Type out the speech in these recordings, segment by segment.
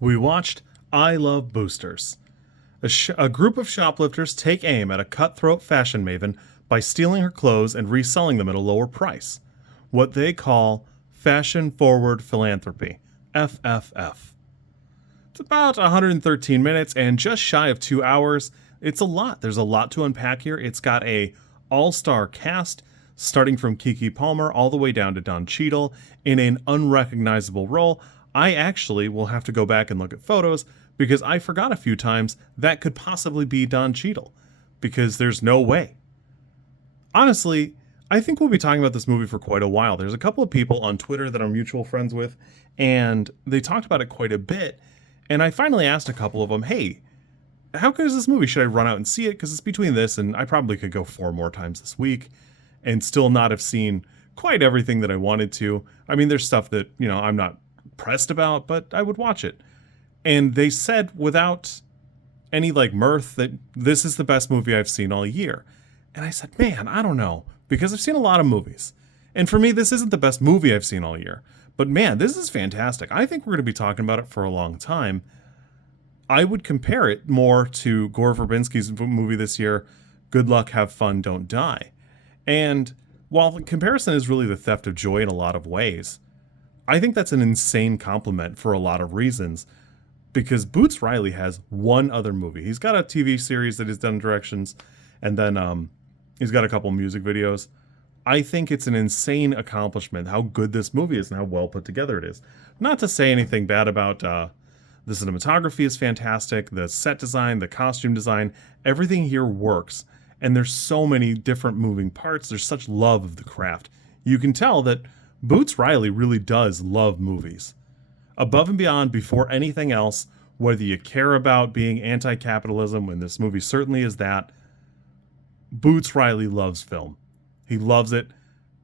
We watched I Love Boosters. A group of shoplifters take aim at a cutthroat fashion maven by stealing her clothes and reselling them at a lower price. What they call fashion forward philanthropy, FFF. It's about 113 minutes and just shy of 2 hours. It's a lot. There's a lot to unpack here. It's got a all-star cast starting from Keke Palmer all the way down to Don Cheadle in an unrecognizable role. I actually will have to go back and look at photos because I forgot a few times that could possibly be Don Cheadle, because there's no way. Honestly, I think we'll be talking about this movie for quite a while. There's a couple of people on Twitter that I'm mutual friends with, and they talked about it quite a bit. And I finally asked a couple of them, hey, how good is this movie? Should I run out and see it? Because it's between this and I probably could go 4 more times this week and still not have seen quite everything that I wanted to. I mean, there's stuff that, I'm not pressed about, but I would watch it. And they said without any mirth that this is the best movie I've seen all year. And I said, man, I don't know, because I've seen a lot of movies. And for me, this isn't the best movie I've seen all year. But man, this is fantastic. I think we're going to be talking about it for a long time. I would compare it more to Gore Verbinski's movie this year, Good Luck, Have Fun, Don't Die. And while the comparison is really the theft of joy in a lot of ways, I think that's an insane compliment for a lot of reasons, because Boots Riley has one other movie. He's got a TV series that he's done directions, and then he's got a couple music videos. I think it's an insane accomplishment how good this movie is and how well put together it is. Not to say anything bad about the cinematography is fantastic, the set design, the costume design, everything here works. And there's so many different moving parts. There's such love of the craft. You can tell that Boots Riley really does love movies. Above and beyond, before anything else, whether you care about being anti-capitalism, and this movie certainly is that, Boots Riley loves film. He loves it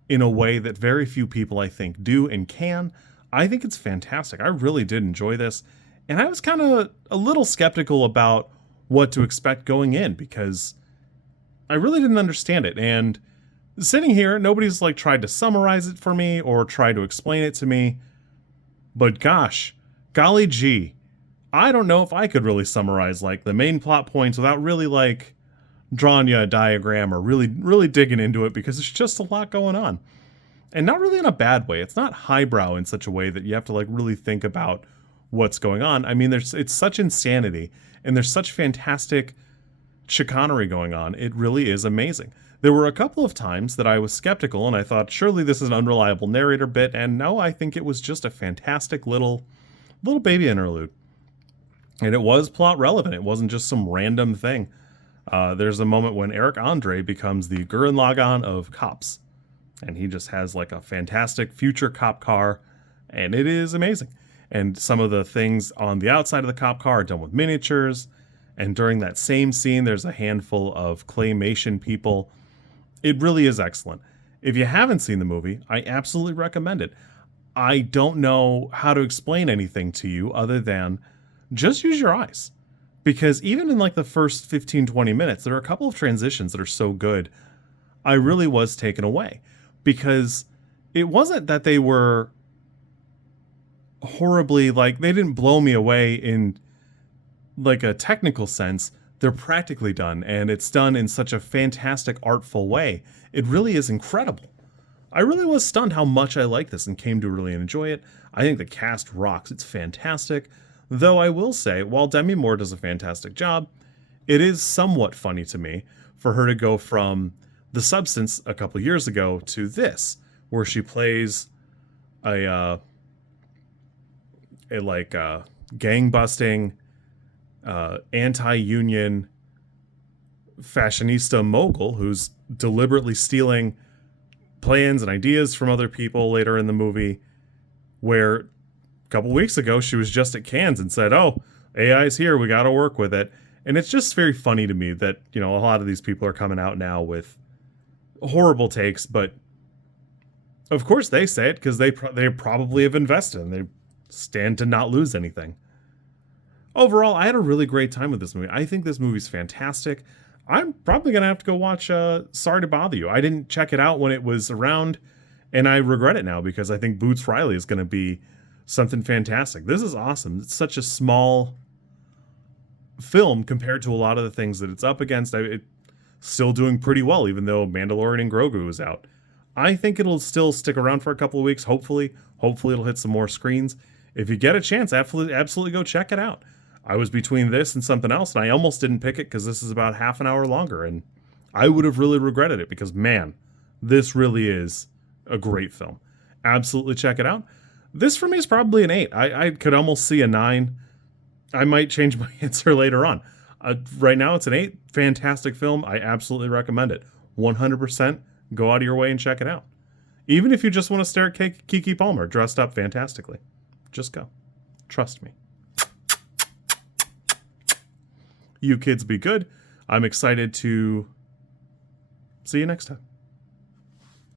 in a way that very few people, I think, do and can. I think it's fantastic. I really did enjoy this. And I was kind of a little skeptical about what to expect going in, because I really didn't understand it. And sitting here, nobody's tried to summarize it for me or try to explain it to me. But gosh, golly gee, I don't know if I could really summarize the main plot points without really drawing you a diagram or really digging into it, because it's just a lot going on. And not really in a bad way. It's not highbrow in such a way that you have to really think about what's going on. I mean, it's such insanity and there's such fantastic chicanery going on. It really is amazing. There were a couple of times that I was skeptical and I thought, surely this is an unreliable narrator bit. And no, I think it was just a fantastic little baby interlude. And it was plot relevant. It wasn't just some random thing. There's a moment when Eric Andre becomes the Gurren Lagann of cops. And he just has a fantastic future cop car. And it is amazing. And some of the things on the outside of the cop car are done with miniatures. And during that same scene, there's a handful of claymation people. It really is excellent. If you haven't seen the movie, I absolutely recommend it. I don't know how to explain anything to you other than just use your eyes. Because even in the first 15-20 minutes, there are a couple of transitions that are so good. I really was taken away. Because it wasn't that they were horribly, they didn't blow me away in a technical sense. They're practically done, and it's done in such a fantastic, artful way. It really is incredible. I really was stunned how much I like this and came to really enjoy it. I think the cast rocks. It's fantastic. Though I will say, while Demi Moore does a fantastic job, it is somewhat funny to me for her to go from The Substance a couple years ago to this, where she plays a gang-busting, anti-union fashionista mogul who's deliberately stealing plans and ideas from other people later in the movie, where a couple weeks ago she was just at Cannes and said, oh, AI's here, we got to work with it. And it's just very funny to me that, a lot of these people are coming out now with horrible takes, but of course they say it because they probably have invested and they stand to not lose anything. Overall, I had a really great time with this movie. I think this movie's fantastic. I'm probably going to have to go watch Sorry to Bother You. I didn't check it out when it was around, and I regret it now because I think Boots Riley is going to be something fantastic. This is awesome. It's such a small film compared to a lot of the things that it's up against. It's still doing pretty well, even though Mandalorian and Grogu is out. I think it'll still stick around for a couple of weeks, hopefully. Hopefully it'll hit some more screens. If you get a chance, absolutely go check it out. I was between this and something else, and I almost didn't pick it because this is about half an hour longer, and I would have really regretted it because, man, this really is a great film. Absolutely check it out. This for me is probably an 8. I could almost see a 9. I might change my answer later on. Right now it's an 8. Fantastic film. I absolutely recommend it. 100% go out of your way and check it out. Even if you just want to stare at Keke Palmer dressed up fantastically. Just go. Trust me. You kids be good. I'm excited to see you next time.